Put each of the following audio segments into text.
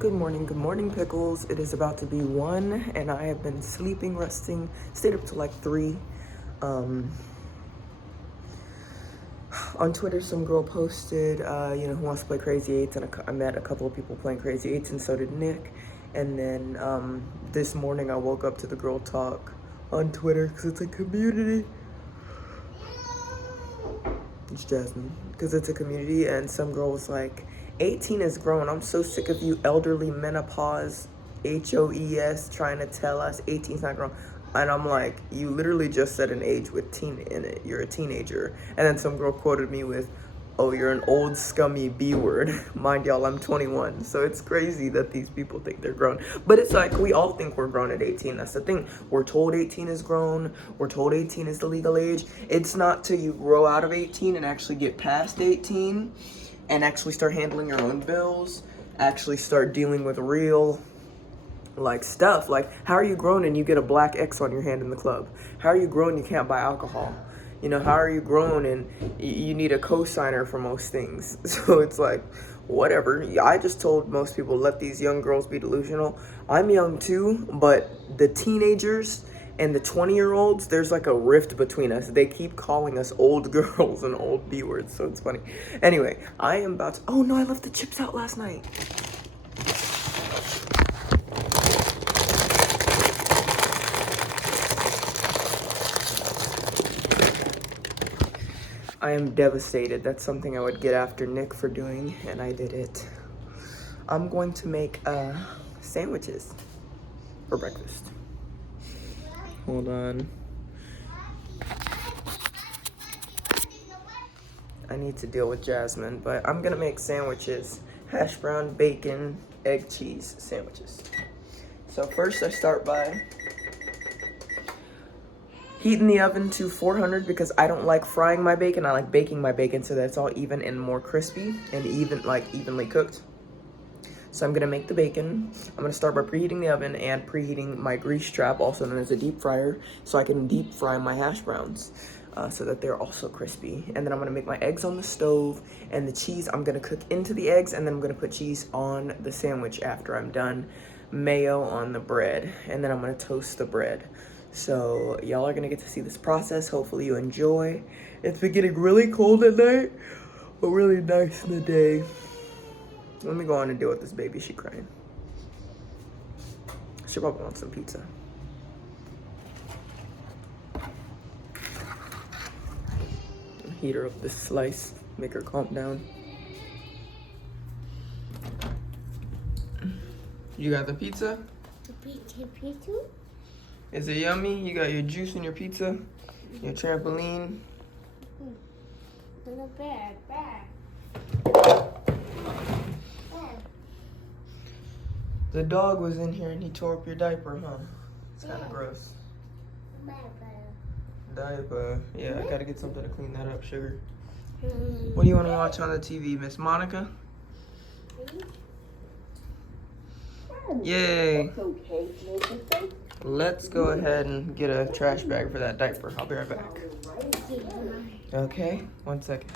Good morning, pickles. It is about to be 1, and I have been sleeping, resting, stayed up till like 3. On Twitter, some girl posted, who wants to play Crazy Eights, and I met a couple of people playing Crazy Eights, and so did Nick. And then this morning, I woke up to the girl talk on Twitter because it's a community. It's Jasmine, because it's a community, and some girl was like, 18 is grown. I'm so sick of you elderly menopause, HOES, trying to tell us 18 is not grown. And I'm like, you literally just said an age with teen in it. You're a teenager. And then some girl quoted me with, oh, you're an old scummy B word. Mind y'all, I'm 21. So it's crazy that these people think they're grown. But it's like, we all think we're grown at 18. That's the thing. We're told 18 is grown. We're told 18 is the legal age. It's not till you grow out of 18 and actually get past 18 and actually start handling your own bills, actually start dealing with real like stuff. Like, how are you grown and you get a black X on your hand in the club? How are you grown and you can't buy alcohol? You know, how are you grown and you need a co-signer for most things? So it's like, whatever. I just told most people, let these young girls be delusional. I'm young too, but the teenagers and the 20-year-olds, there's like a rift between us. They keep calling us old girls and old B words, so it's funny. Anyway, I am about to, oh no, I left the chips out last night. I am devastated. That's something I would get after Nick for doing, and I did it. I'm going to make sandwiches for breakfast. Hold on. I need to deal with Jasmine, but I'm gonna make sandwiches. Hash brown, bacon, egg, cheese sandwiches. So first I start by heating the oven to 400 because I don't like frying my bacon. I like baking my bacon so that it's all even and more crispy and evenly cooked. So I'm gonna make the bacon. I'm gonna start by preheating the oven and preheating my grease trap, also known as a deep fryer, so I can deep fry my hash browns so that they're also crispy. And then I'm gonna make my eggs on the stove, and the cheese I'm gonna cook into the eggs, and then I'm gonna put cheese on the sandwich after I'm done. Mayo on the bread, and then I'm gonna toast the bread. So y'all are gonna get to see this process. Hopefully you enjoy. It's been getting really cold at night, but really nice in the day. Let me go on and deal with this baby. She crying. She probably wants some pizza. Heat her up this slice. Make her calm down. You got the pizza? The pizza? Is it yummy? You got your juice and your pizza? Your trampoline? In the bag. The dog was in here and he tore up your diaper, huh? It's kind of gross. Diaper. Yeah, I gotta get something to clean that up, sugar. What do you want to watch on the TV, Miss Monica? Yay! Let's go ahead and get a trash bag for that diaper. I'll be right back. Okay, 1 second.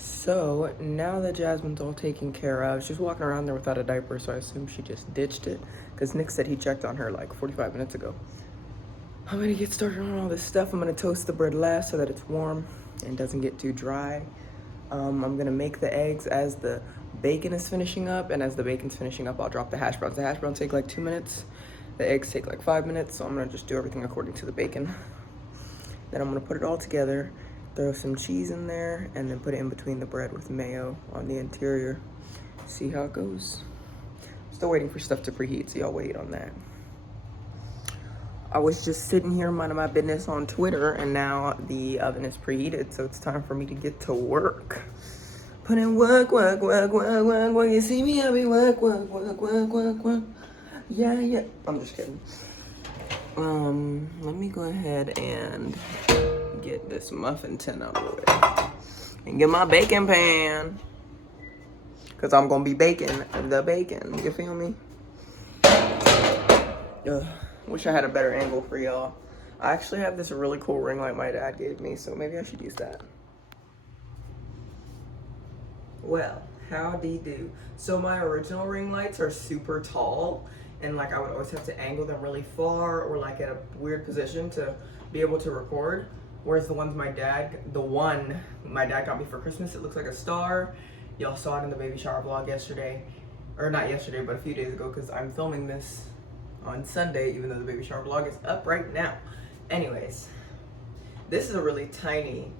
So now that Jasmine's all taken care of, she's walking around there without a diaper, so I assume she just ditched it because Nick said he checked on her like 45 minutes ago. I'm gonna get started on all this stuff. I'm gonna toast the bread last so that it's warm and doesn't get too dry. I'm gonna make the eggs as the bacon is finishing up, and as the bacon's finishing up, I'll drop the hash browns. The hash browns take like 2 minutes. The eggs take like 5 minutes, so I'm gonna just do everything according to the bacon. Then I'm gonna put it all together, throw some cheese in there, and then put it in between the bread with mayo on the interior. See how it goes. Still waiting for stuff to preheat, so y'all wait on that. I was just sitting here minding my business on Twitter, and now the oven is preheated, so it's time for me to get to work. Put in work. You see me, I be work. Yeah. I'm just kidding. Let me go ahead and get this muffin tin out of the way and get my baking pan. Cause I'm gonna be baking the bacon, you feel me? Ugh, wish I had a better angle for y'all. I actually have this really cool ring light my dad gave me, so maybe I should use that. Well, howdy do. So my original ring lights are super tall, and like I would always have to angle them really far or like at a weird position to be able to record. Whereas the one my dad got me for Christmas, it looks like a star. Y'all saw it in the baby shower vlog yesterday, or not yesterday, but a few days ago, because I'm filming this on Sunday, even though the baby shower vlog is up right now. Anyways, this is a really tiny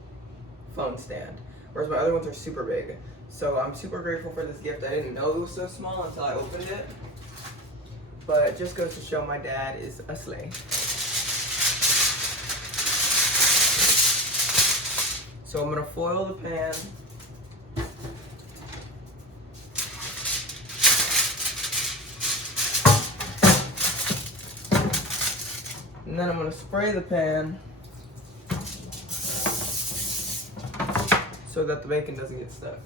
phone stand, whereas my other ones are super big. So I'm super grateful for this gift. I didn't know it was so small until I opened it. But it just goes to show my dad is a slay. So I'm gonna foil the pan. And then I'm gonna spray the pan so that the bacon doesn't get stuck.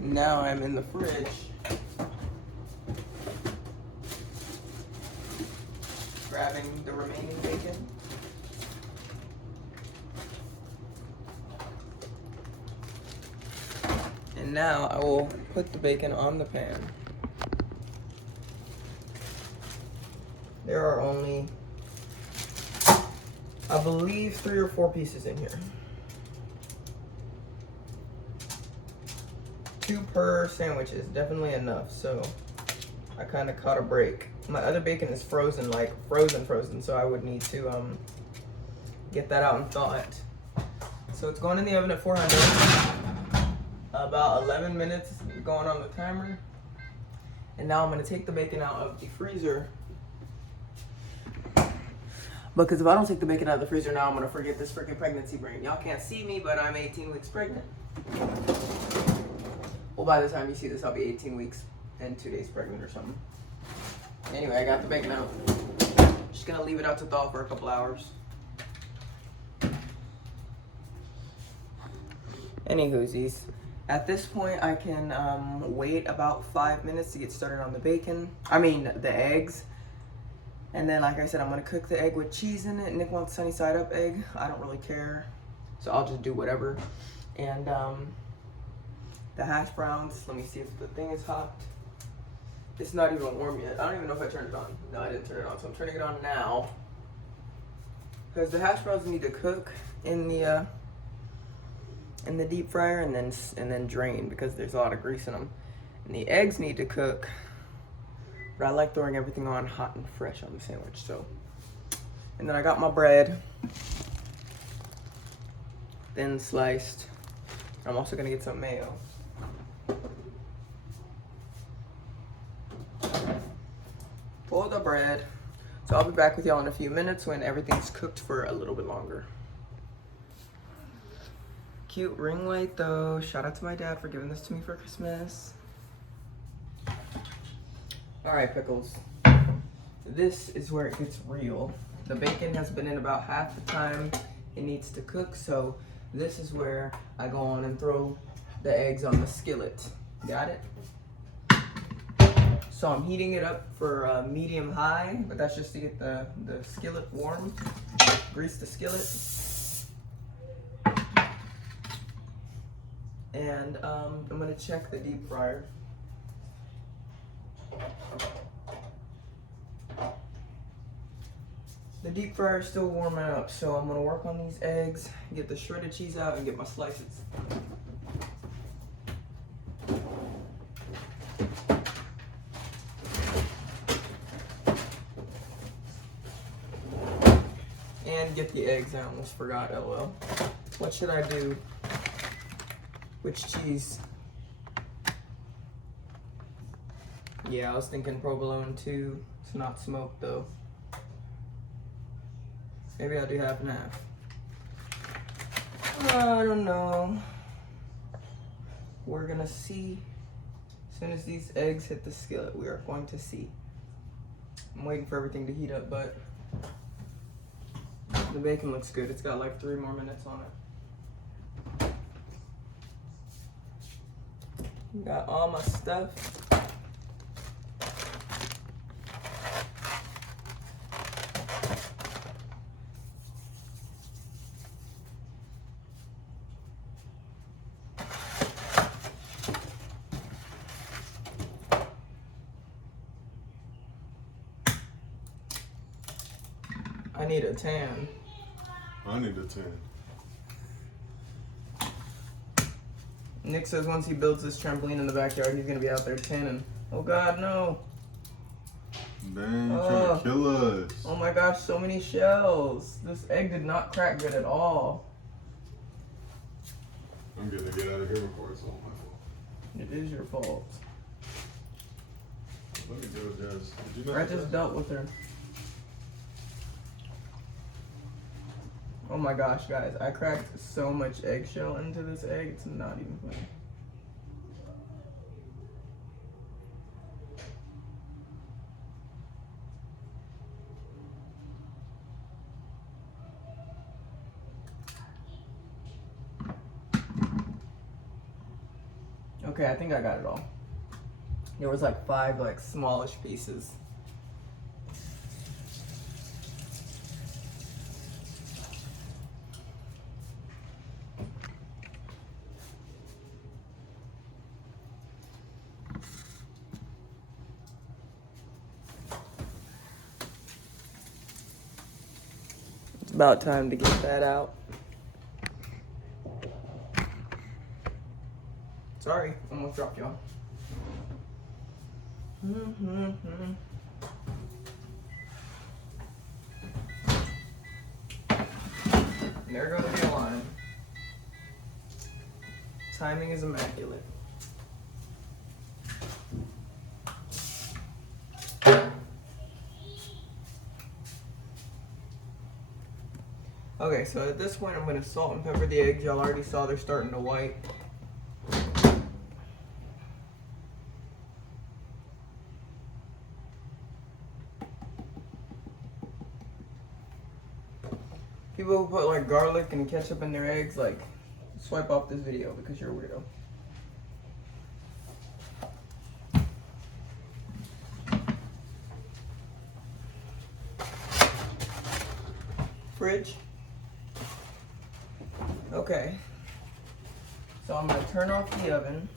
Now I'm in the fridge. Grabbing the remaining bacon. And now I will put the bacon on the pan. There are only, I believe, 3 or 4 pieces in here. 2 per sandwich is definitely enough, so I kind of caught a break. My other bacon is frozen, like frozen, so I would need to get that out and thaw it. So it's going in the oven at 400. About 11 minutes going on the timer. And now I'm gonna take the bacon out of the freezer. Because if I don't take the bacon out of the freezer now, I'm gonna forget this freaking pregnancy brain. Y'all can't see me, but I'm 18 weeks pregnant. Well, by the time you see this, I'll be 18 weeks and 2 days pregnant or something. Anyway, I got the bacon out. Just gonna leave it out to thaw for a couple hours. Anywhoosies. At this point, I can wait about 5 minutes to get started on the the eggs. And then, like I said, I'm gonna cook the egg with cheese in it. Nick wants sunny side up egg. I don't really care, so I'll just do whatever. And the hash browns, let me see if the thing is hot. It's not even warm yet. I don't even know if I turned it on. No, I didn't turn it on, so I'm turning it on now. Because the hash browns need to cook in the deep fryer and then drain because there's a lot of grease in them. And the eggs need to cook, but I like throwing everything on hot and fresh on the sandwich. So, and then I got my bread, thin sliced. I'm also gonna get some mayo. Pour the bread. So I'll be back with y'all in a few minutes when everything's cooked for a little bit longer. Cute ring light though. Shout out to my dad for giving this to me for Christmas. All right, pickles. This is where it gets real. The bacon has been in about half the time it needs to cook, so this is where I go on and throw the eggs on the skillet. Got it? So I'm heating it up for medium high, but that's just to get the skillet warm. Grease the skillet. And I'm gonna check the deep fryer. The deep fryer is still warming up, so I'm gonna work on these eggs, get the shredded cheese out, and get my slices. And get the eggs. I almost forgot, lol. What should I do? Which cheese? Yeah, I was thinking provolone too. It's not smoked though. Maybe I'll do half and half. I don't know. We're gonna see. As soon as these eggs hit the skillet, we are going to see. I'm waiting for everything to heat up, but The bacon looks good. It's got like 3 more minutes on it. Got all my stuff. I need a tan. I need a 10. Nick says once he builds this trampoline in the backyard, he's gonna be out there tanning. Oh God, no. Dang, you're trying to kill us. Oh my gosh, so many shells. This egg did not crack good at all. I'm gonna get out of here before it's all my fault. It is your fault. Let me go, Jazz. Did you know I just dealt with her. Oh my gosh, guys. I cracked so much eggshell into this egg, it's not even funny. Okay, I think I got it all. There was like 5 like smallish pieces. It's about time to get that out. Sorry, almost dropped y'all. There goes the alarm. Timing is immaculate. Okay, so at this point I'm going to salt and pepper the eggs. Y'all already saw they're starting to white. People who put like garlic and ketchup in their eggs, like, swipe off this video because you're a weirdo. Fridge. Okay. So I'm gonna turn off the oven.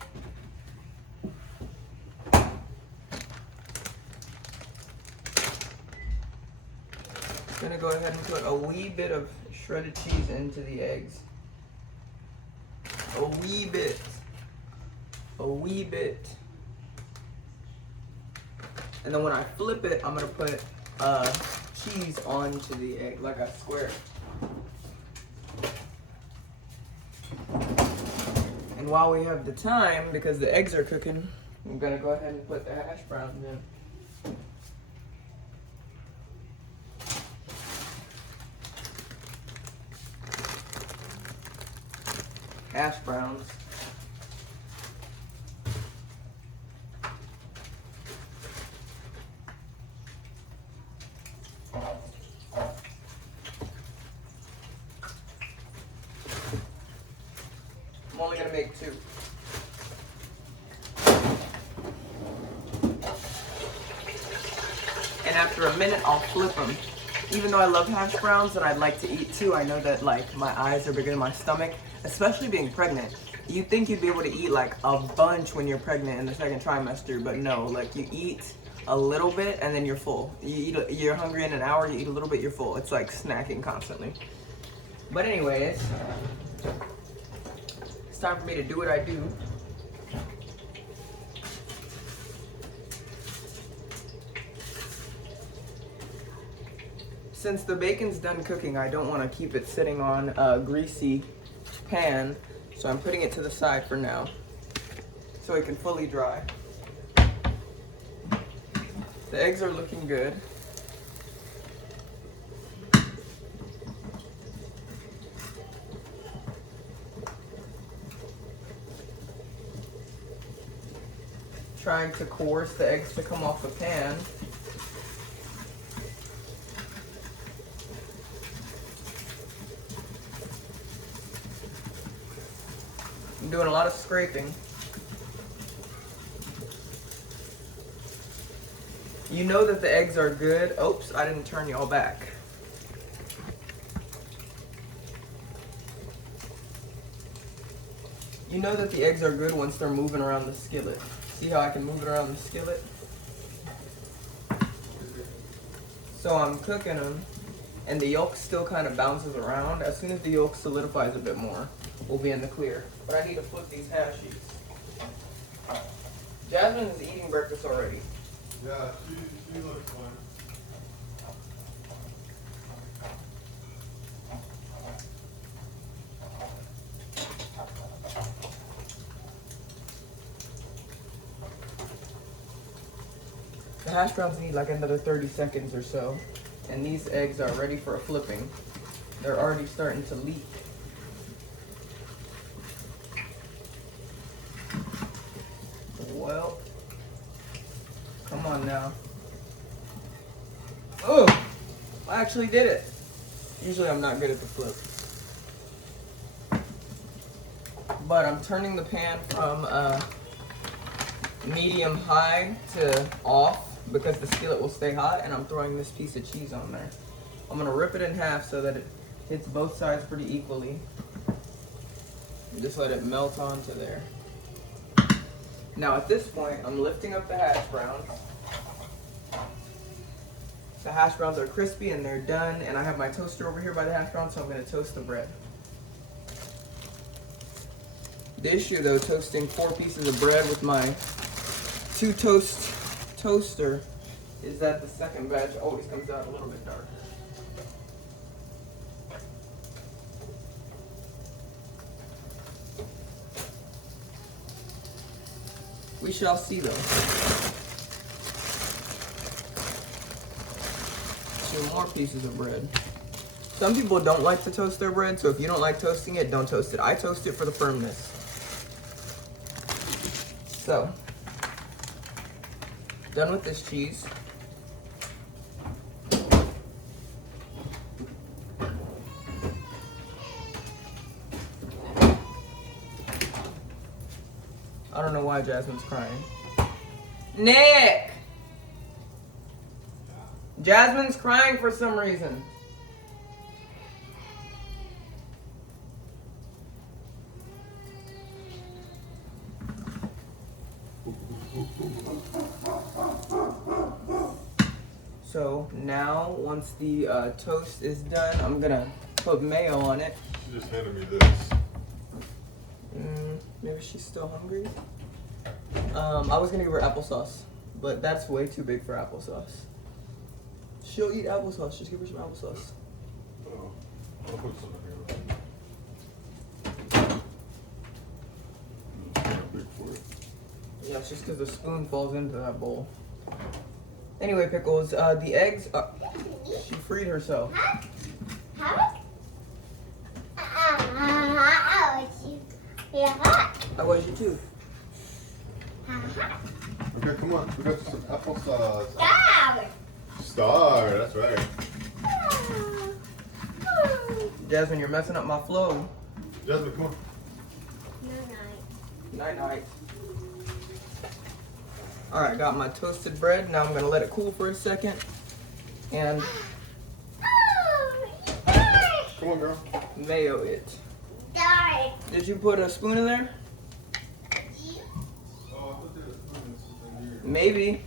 Gonna go ahead and put a wee bit of shredded cheese into the eggs. A wee bit. A wee bit. And then when I flip it, I'm gonna put cheese onto the egg, like a square. And while we have the time, because the eggs are cooking, I'm gonna go ahead and put the hash browns in. Hash browns. I'm only gonna make 2. And after a minute, I'll flip them. Even though I love hash browns and I'd like to eat too, I know that like my eyes are bigger than my stomach, especially being pregnant. You'd think you'd be able to eat like a bunch when you're pregnant in the 2nd trimester, but no, like you eat a little bit and then you're full. You're hungry in an hour, you eat a little bit, you're full. It's like snacking constantly. But anyways, it's time for me to do what I do. Since the bacon's done cooking, I don't want to keep it sitting on a greasy pan, so I'm putting it to the side for now, so it can fully dry. The eggs are looking good. Trying to coerce the eggs to come off the pan. doing a lot of scraping. You know that the eggs are good. Oops, I didn't turn y'all back. You know that the eggs are good once they're moving around the skillet. See how I can move it around the skillet? So I'm cooking them, and the yolk still kind of bounces around. As soon as the yolk solidifies a bit more, we'll be in the clear. But I need to flip these hash sheets. Jasmine is eating breakfast already. Yeah, she looks fine. The hash browns need like another 30 seconds or so. And these eggs are ready for a flipping. They're already starting to leak. Well, come on now. Oh, I actually did it. Usually I'm not good at the flip. But I'm turning the pan from medium high to off because the skillet will stay hot, and I'm throwing this piece of cheese on there. I'm gonna rip it in half so that it hits both sides pretty equally. And just let it melt onto there. Now at this point, I'm lifting up the hash browns. The hash browns are crispy and they're done, and I have my toaster over here by the hash browns, so I'm gonna toast the bread. The issue though, toasting 4 pieces of bread with my 2-toast toaster, is that the second batch always comes out a little bit darker. We shall see though. 2 more pieces of bread. Some people don't like to toast their bread, so if you don't like toasting it, don't toast it. I toast it for the firmness. So, done with this cheese. I don't know why Jasmine's crying. Nick! Jasmine's crying for some reason. So now, once the toast is done, I'm gonna put mayo on it. She just handed me this. Maybe she's still hungry. I was gonna give her applesauce, but that's way too big for applesauce. She'll eat applesauce. Just give her some applesauce. Oh, I'll put some in here. Big for it. Yeah, it's just because the spoon falls into that bowl. Anyway, Pickles, the eggs, she freed herself. I was you too. Okay, come on. We got some applesauce. Star, that's right. Jasmine, you're messing up my flow. Jasmine, come on. Night-night. Alright, got my toasted bread. Now I'm going to let it cool for a second. And Come on, girl. mayo it. Did you put a spoon in there? Oh, I thought there was spoons in here. Maybe.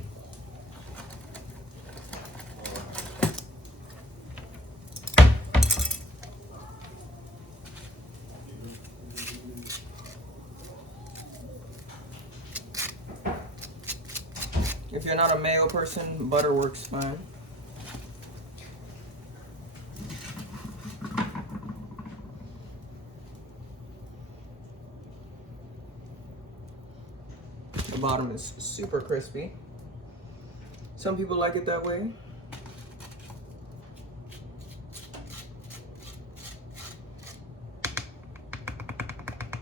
If you're not a mayo person, butter works fine. The bottom is super crispy. Some people like it that way.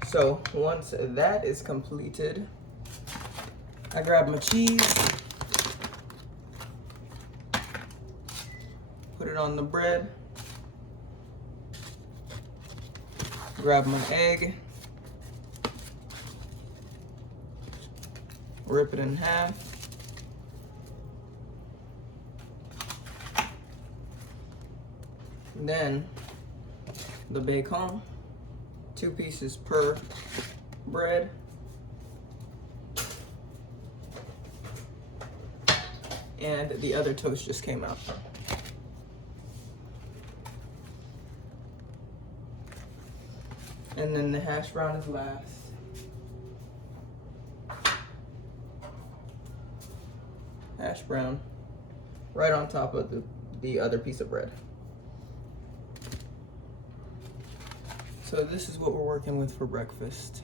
So once that is completed, I grab my cheese, put it on the bread, grab my egg, rip it in half. Then the bacon, 2 pieces per bread. And the other toast just came out. And then the hash brown is last. Hash brown right on top of the other piece of bread. So this is what we're working with for breakfast.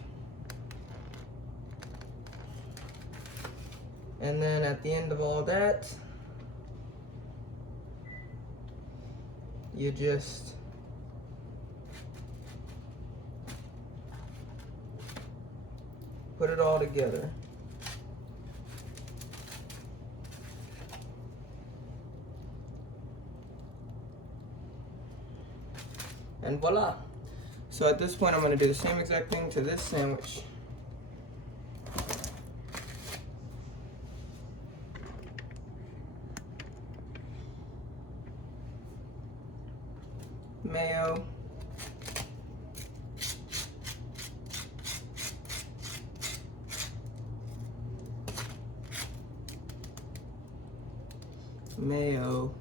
And then at the end of all that, you just put it all together. And voila. So at this point, I'm going to do the same exact thing to this sandwich. Mayo. Mayo.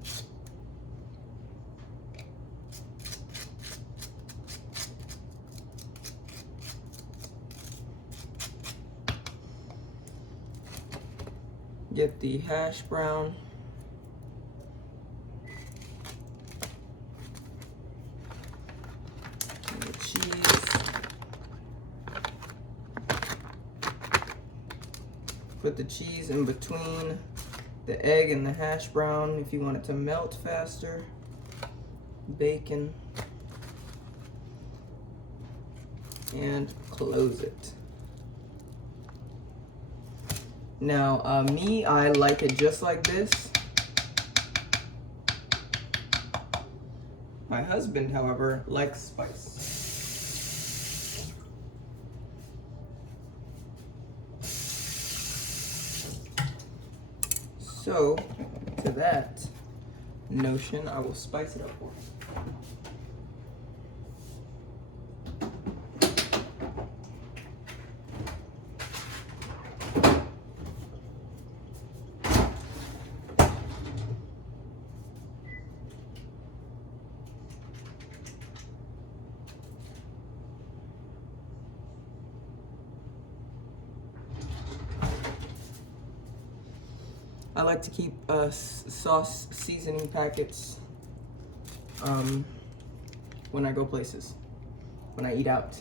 Get the hash brown. And the cheese. Put the cheese in between the egg and the hash brown if you want it to melt faster. Bacon. And close it. Now, me, I like it just like this. My husband, however, likes spice. So, to that notion, I will spice it up for you. I like to keep sauce seasoning packets when I go places, when I eat out.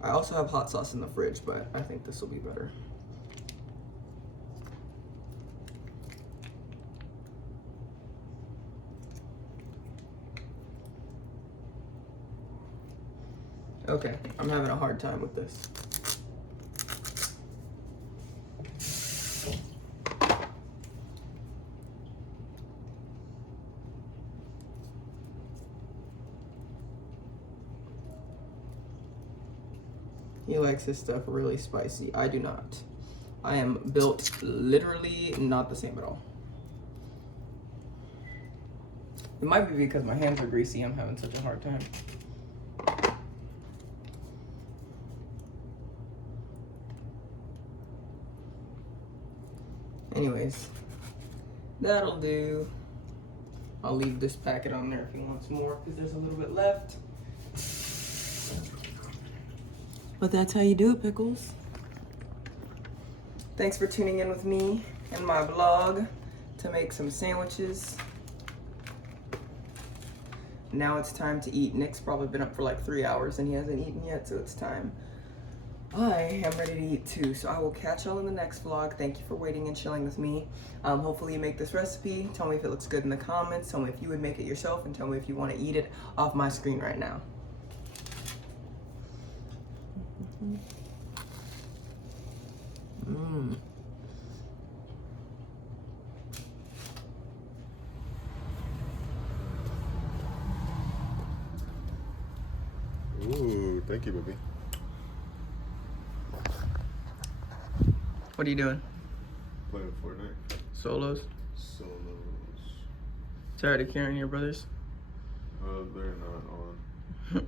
I also have hot sauce in the fridge, but I think this will be better. Okay, I'm having a hard time with this. He likes his stuff really spicy. I do not. I am built literally not the same at all. It might be because my hands are greasy, I'm having such a hard time. Anyways, that'll do. I'll leave this packet on there if he wants more, because there's a little bit left. But that's how you do it, Pickles. Thanks for tuning in with me and my vlog to make some sandwiches. Now it's time to eat. Nick's probably been up for like 3 hours and he hasn't eaten yet, so it's time. I am ready to eat too, so I will catch y'all in the next vlog. Thank you for waiting and chilling with me. Hopefully you make this recipe. Tell me if it looks good in the comments. Tell me if you would make it yourself, and tell me if you want to eat it off my screen right now. Ooh, thank you, baby. What are you doing? Playing Fortnite. Solos? Solos. Tired of carrying your brothers? They're not on.